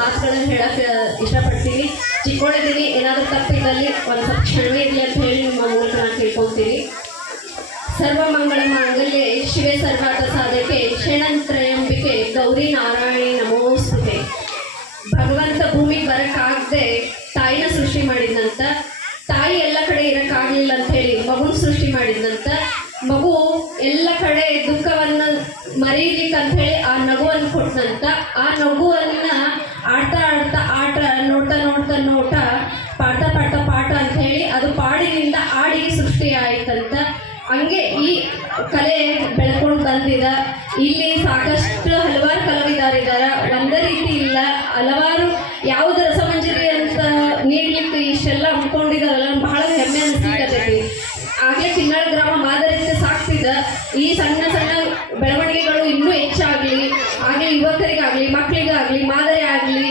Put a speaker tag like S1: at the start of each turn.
S1: ಮಾತುಗಳನ್ನು ಹೇಳಕ್ಕೆ ಇಷ್ಟಪಡ್ತೀನಿ. ಚಿಕ್ಕೋಳಿದ್ದೀನಿ, ಏನಾದರೂ ತಪ್ಪಿದ್ದಲ್ಲಿ ಒಂದು ಸ್ವಲ್ಪ ಕ್ಷಣವೇ ಇರಲಿ ಅಂತ ಹೇಳಿ ನಿಮ್ಮ ಮೂಲಕ ನಾನು ತಿಳ್ಕೊತೀನಿ ಸರ್ವಮಂಗಳ ಮಾಂಗಲ್ಯ, ಶಿವೆ ಸರ್ವಾರ್ಥ ಸಾಧಕೆ ಕ್ಷಣತ್ರಯಂಬಿಕೆ ಗೌರಿ ನಾರಾಯಣಿ ನಮೋಸ್ತುತೆ ಭಗವಂತ ಭೂಮಿಗೆ ಬರಕ್ಕಾಗದೆ ತಾಯಿನ ಸೃಷ್ಟಿ ಮಾಡಿದ್ನಂತ, ತಾಯಿ ಎಲ್ಲ ಕಡೆ ಇರಕ್ಕಾಗಲಿಲ್ಲ ಅಂತ ಹೇಳಿ ಮಗುನ ಸೃಷ್ಟಿ ಮಾಡಿದ್ನಂತ, ಮಗು ಎಲ್ಲ ಕಡೆ ದುಃಖವನ್ನು ಮರೀಲಿಕ್ಕೆ ಹೇಳಿ ಆ ನಗುವನ್ನು ಕೊಟ್ಟನಂತ ಆ ನಗುವನ್ನ ನೋಡ್ತಾ ನೋಡ್ತಾ ನೋಡ್ತಾ ಪಾಠ ಪಾಠ ಪಾಠ ಅಂತ ಹೇಳಿ ಅದು ಪಾಡಿನಿಂದ ಆಡಿಗೆ ಸೃಷ್ಟಿ ಆಯ್ತಂತ ಹಂಗೆ ಈ ಕಲೆ ಬೆಳ್ಕೊಂಡು ಬಂದಿದ ಇಲ್ಲಿ ಸಾಕಷ್ಟು ಹಲವಾರು ಕಲಾವಿದರಿದ್ದಾರೆ. ಒಂದೇ ರೀತಿ ಇಲ್ಲ, ಹಲವಾರು ಯಾವ್ದು ರಸಮಂಜರಿ ಅಂತ ನೀಡ್ಲಿಕ್ಕೆ ಇಷ್ಟೆಲ್ಲ ಅಂದ್ಕೊಂಡಿದಾರಲ್ಲ ಬಹಳ ಹೆಮ್ಮೆ ಅನಿಸ್ತೈತಿ ಆಗ್ಲೇ ಚಿನ್ನಾಳ ಗ್ರಾಮ ಮಾದರಿಯಿಂದ ಸಾಕ್ತಿದ ಈ ಸಣ್ಣ ಸಣ್ಣ ಬೆಳವಣಿಗೆಗಳು ಇನ್ನೂ ಹೆಚ್ಚಾಗ್ಲಿ, ಆಗ್ಲಿ ಯುವಕರಿಗಾಗ್ಲಿ ಮಕ್ಕಳಿಗಾಗ್ಲಿ ಮಾದರಿ ಆಗ್ಲಿ